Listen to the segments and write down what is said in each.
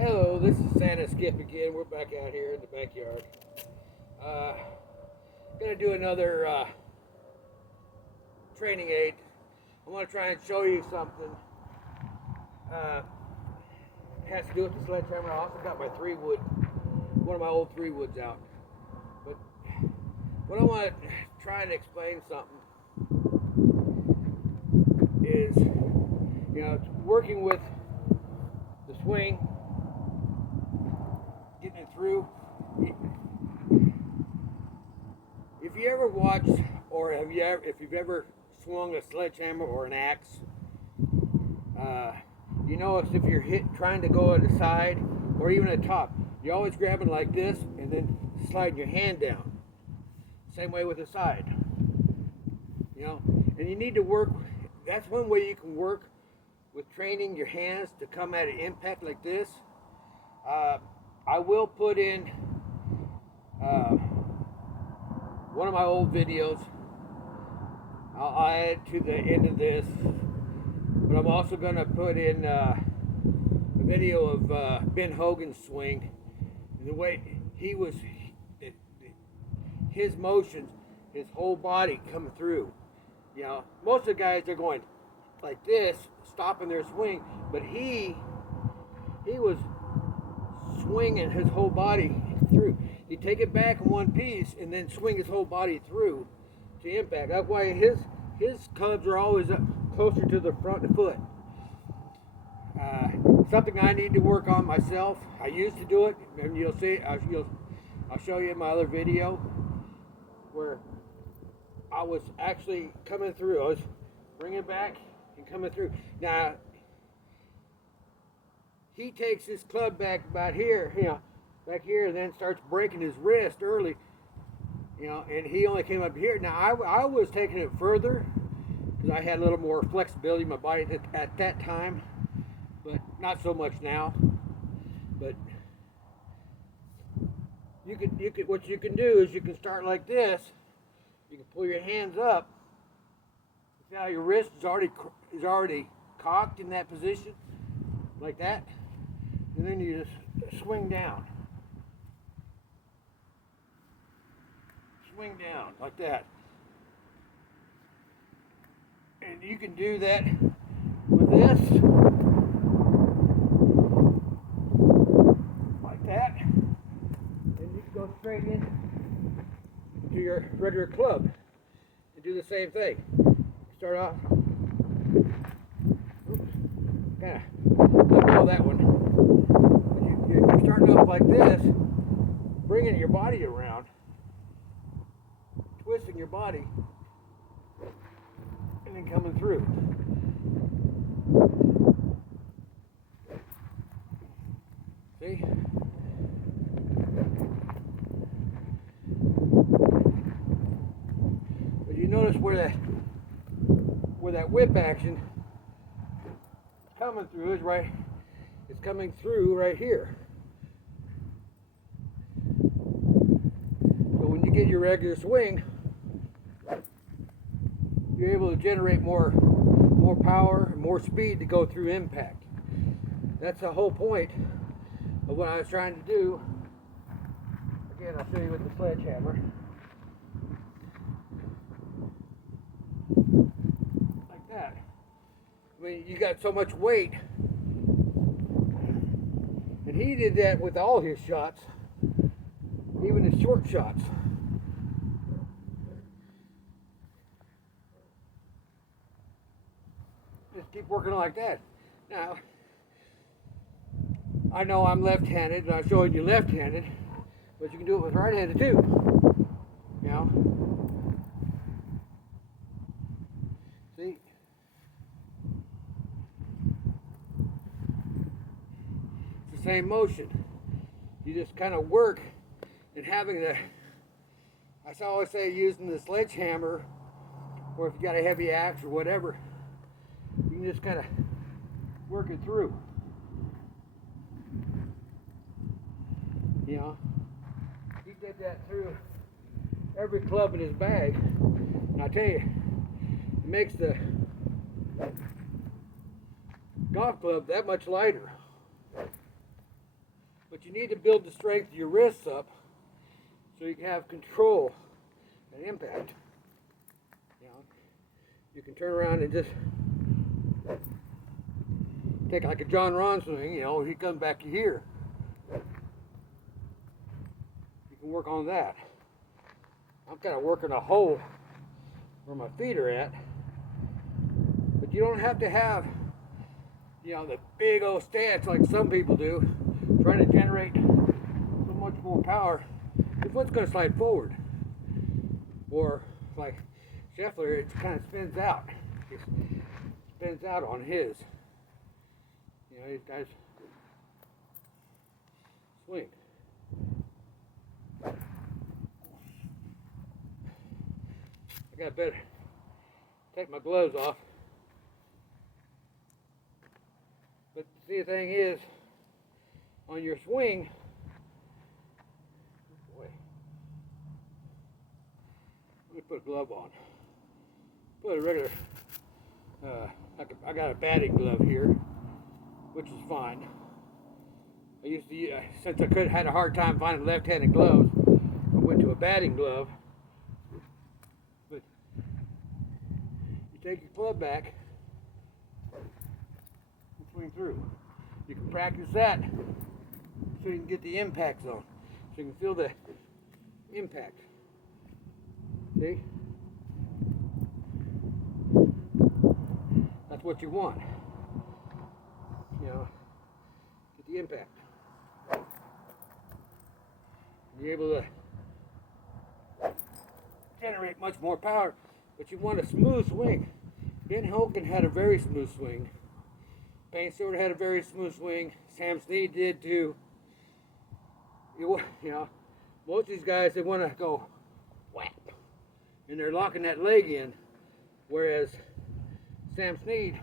Hello, this is Santa Skip again. We're back out here in the backyard. Uh, Gonna do another training aid. I want to try and show you something. It has to do with the sledgehammer. I also got my 3-wood, one of my old 3-woods out. But what I want to try and explain something is, working with the swing, getting it through. If you ever watched, or if you've ever swung a sledgehammer or an axe, you notice if you're trying to go at the side or even at the top, you're always grabbing like this and then sliding your hand down. Same way with the side. And you need to work. That's one way you can work with training your hands to come at an impact like this. I will put in one of my old videos. I'll add it to the end of this, but I'm also going to put in a video of Hogan's swing, and the way he was, his motions, his whole body coming through. Most of the guys are going like this, stopping their swing, but he was swinging his whole body through. You take it back in one piece and then swing his whole body through to impact. That's why his clubs are always up closer to the front foot. Something I need to work on myself. I used to do it, and you'll see. I'll show you in my other video where I was actually coming through. I was bringing it back and coming through. Now he takes his club back about here, back here, and then starts breaking his wrist early, and he only came up here. Now I was taking it further because I had a little more flexibility in my body at that time, but not so much now. But what you can do is you can start like this. You can pull your hands up. See how your wrist is already cocked in that position, like that, and then you just swing down. Swing down like that. And you can do that with this, like that. And you can go straight in to your regular club and do the same thing. Start off, kind of let go of that one. You're starting off like this, bringing your body around, twisting your body, and then coming through. See? But you notice where that whip action is coming through is right. It's coming through right here. So when you get your regular swing, you're able to generate more power and more speed to go through impact. That's the whole point of what I was trying to do. Again, I'll show you with the sledgehammer. Like that. I mean, you got so much weight. And he did that with all his shots, even his short shots. Just keep working like that. Now, I know I'm left-handed, and I'm showing you left-handed, but you can do it with right-handed too. See? It's the same motion. You just kind of work and having the, I always say using the sledgehammer, or if you got a heavy axe or whatever, you can just kind of work it through. He did that through every club in his bag, and I tell you, it makes the golf club that much lighter. But you need to build the strength of your wrists up so you can have control and impact. You know, you can turn around and just take like a John Ron swing, you know, he comes back to here. You can work on that. I'm kind of working a hole where my feet are at. But you don't have to have, you know, the big old stance like some people do, trying to generate so much more power. Your foot's going to slide forward. Or like Scheffler, it kind of spins out. It spins out on his. You know, these guys swing. I got better take my gloves off. But see, the thing is, on your swing, boy, let me put a glove on. Put a regular, I got a batting glove here, which is fine. I used to, since I had a hard time finding left-handed gloves, I went to a batting glove. But you take your club back and swing through. You can practice that so you can get the impact zone, so you can feel the impact. See? That's what you want. You know, get the impact. You're able to generate much more power, but you want a smooth swing. Ben Hogan had a very smooth swing. Payne Stewart had a very smooth swing. Sam Snead did too. You know, most of these guys, they want to go whap, and they're locking that leg in, whereas Sam Snead,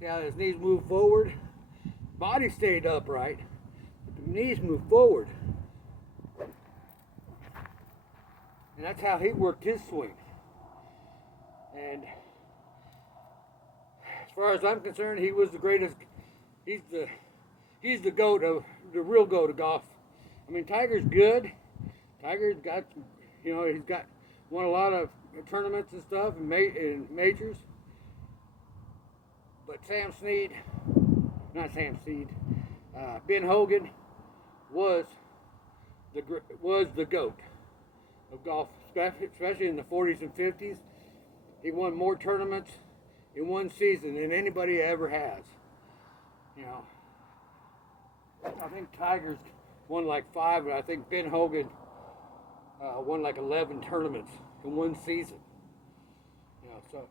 see how his knees move forward? Body stayed upright, but the knees move forward. And that's how he worked his swing. And as far as I'm concerned, he was the greatest. He's the GOAT of the real GOAT of golf. I mean, Tiger's good. Tiger's got, you know, he's won a lot of tournaments and stuff and majors. But Ben Hogan was the GOAT of golf, especially in the 40s and 50s. He won more tournaments in one season than anybody ever has. You know, I think Tiger's won like 5, but I think Ben Hogan won like 11 tournaments in one season. You know, so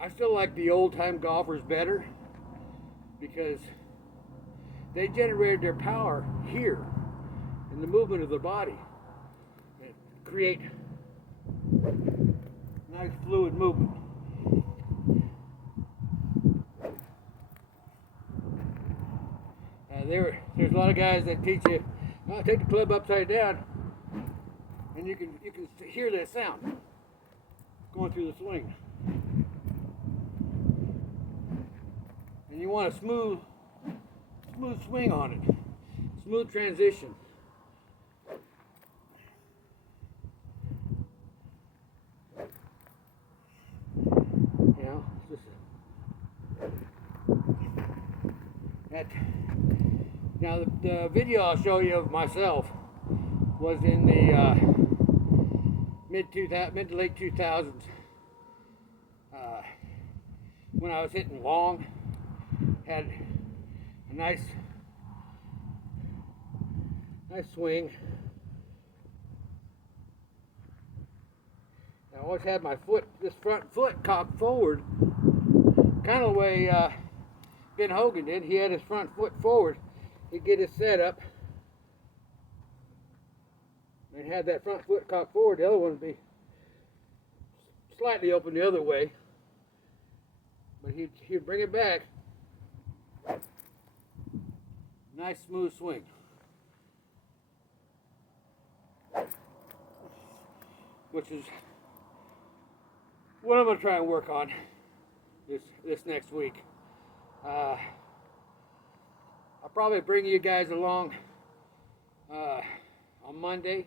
I still like the old-time golfers better because they generated their power here in the movement of the body and create nice fluid movement. There's a lot of guys that teach you, oh, take the club upside down, and you can hear that sound going through the swing. And you want a smooth swing on it, smooth transition. You know, just that. Now the video I'll show you of myself was in the mid to late 2000s when I was hitting long. Had a nice swing. I always had my this front foot cocked forward, kind of the way Ben Hogan did. He had his front foot forward. He'd get his setup and have that front foot cocked forward. The other one would be slightly open the other way, but he'd bring it back. Nice smooth swing. Which is what I'm going to try and work on this next week. I'll probably bring you guys along on Monday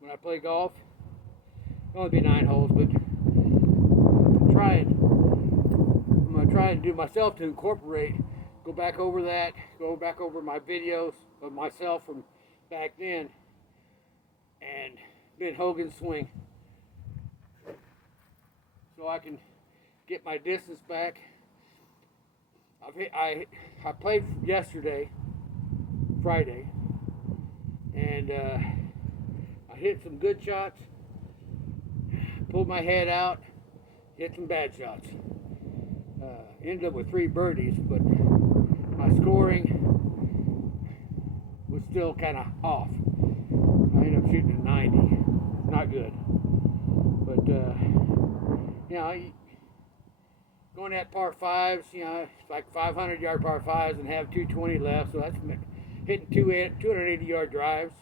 when I play golf. It'll only be 9 holes, but I'm gonna try and do myself to incorporate, go back over my videos of myself from back then and Ben Hogan's swing, so I can get my distance back. I played yesterday, Friday, and I hit some good shots, pulled my head out, hit some bad shots. Ended up with 3 birdies, but my scoring was still kind of off. I ended up shooting a 90. Not good. But, going at par 5s, it's like 500-yard par 5s and have 220 left, so that's hitting 280-yard drives.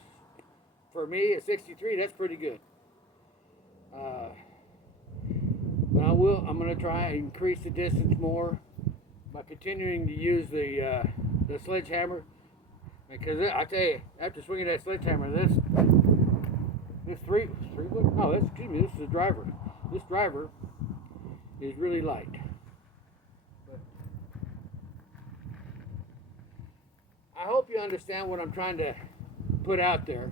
For me, at 63, that's pretty good. But I'm going to try and increase the distance more by continuing to use the sledgehammer. Because I tell you, after swinging that sledgehammer, this is the driver. This driver is really light. But I hope you understand what I'm trying to put out there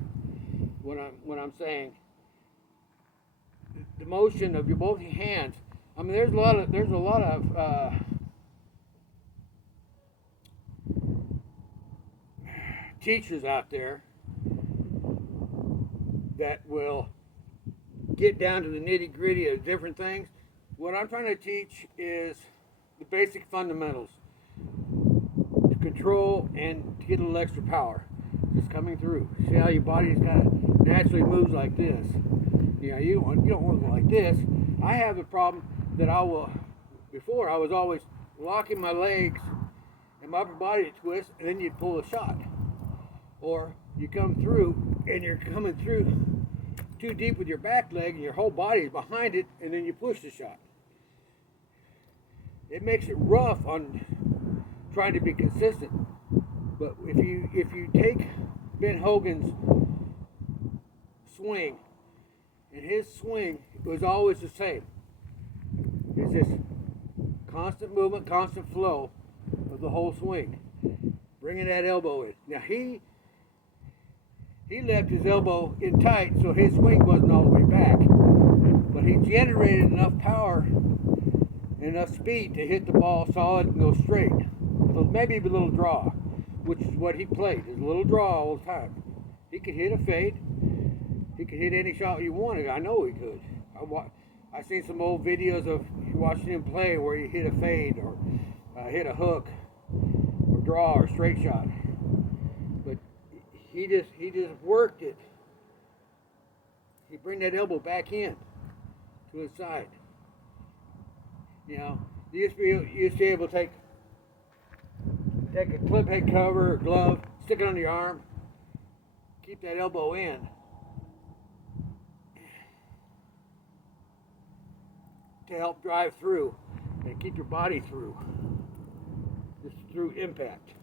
when I'm saying the motion of both your hands. I mean, there's a lot of teachers out there that will get down to the nitty-gritty of different things. What I'm trying to teach is the basic fundamentals to control and to get a little extra power just coming through. See how your body just kind of naturally moves like this. You don't want to go like this. I have the problem that before I was always locking my legs and my upper body to twist, and then you'd pull a shot. Or you come through and you're coming through too deep with your back leg and your whole body is behind it, and then you push the shot. It makes it rough on trying to be consistent. But if you take Ben Hogan's swing, and his swing was always the same. It's just constant movement, constant flow of the whole swing. Bringing that elbow in. Now he left his elbow in tight, so his swing wasn't all the way back. But he generated enough power and enough speed to hit the ball solid and go straight. So maybe a little draw, which is what he played. There's a little draw all the time. He could hit a fade. He could hit any shot you wanted. I know he could. I seen some old videos of watching him play where he hit a fade or hit a hook or draw or straight shot. But he just worked it. He bring that elbow back in to his side. You used to be able to take a clip head cover or glove, stick it under your arm, keep that elbow in. To help drive through and keep your body through, just through impact.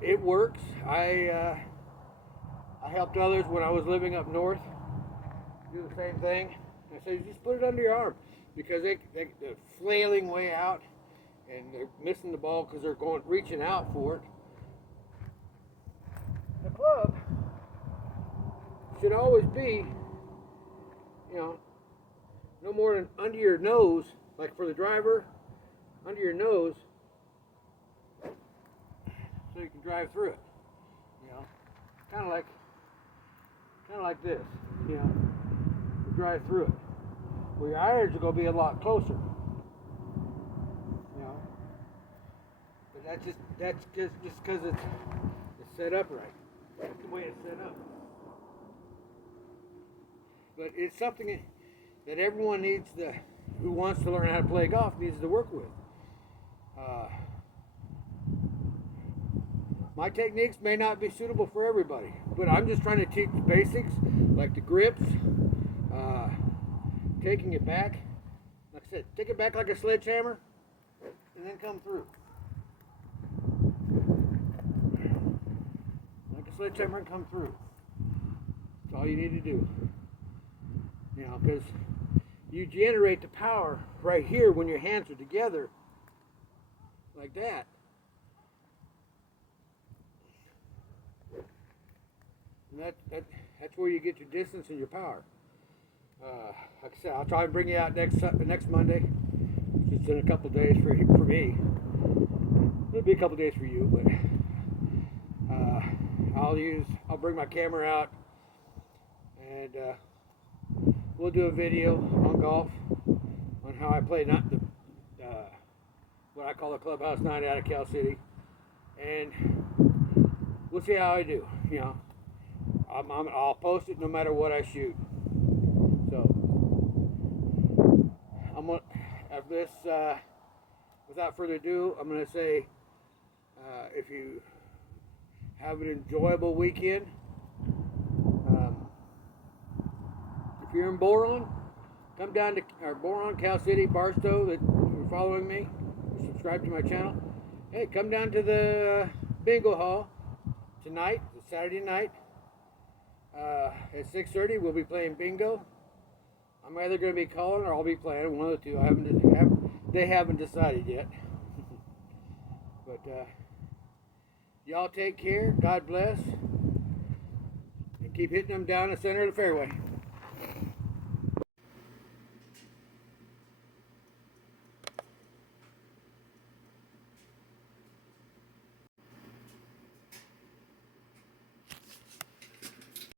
It works. I helped others when I was living up north do the same thing. I said, just put it under your arm, because they're flailing way out and they're missing the ball because they're reaching out for it. The club should always be, no more than under your nose, like for the driver, under your nose, so you can drive through it. Kind of like this. You drive through it. Well, your irons are going to be a lot closer. But that's just because it's set up right. That's the way it's set up. But it's something that everyone who wants to learn how to play golf needs to work with. My techniques may not be suitable for everybody, but I'm just trying to teach the basics, like the grips, taking it back. Like I said, take it back like a sledgehammer, and then come through. sledgehammer and come through. That's all you need to do. You know, because you generate the power right here when your hands are together like that. And that's where you get your distance and your power. Like I said, I'll try and bring you out next Monday. It's in a couple of days for me. It'll be a couple of days for you, but I'll bring my camera out and we'll do a video on golf on how I play what I call the clubhouse night out of Cal City, and we'll see how I do. You know, I'll post it no matter what I shoot. So I'm gonna have this. Without further ado, I'm gonna say, if you have an enjoyable weekend. If you're in Boron, come down to Boron, Cal City, Barstow, that you're following me, subscribe to my channel. Hey, come down to the bingo hall tonight, Saturday night, at 6:30. We'll be playing bingo. I'm either going to be calling or I'll be playing, one of the two. They haven't decided yet. But y'all take care. God bless. And keep hitting them down the center of the fairway.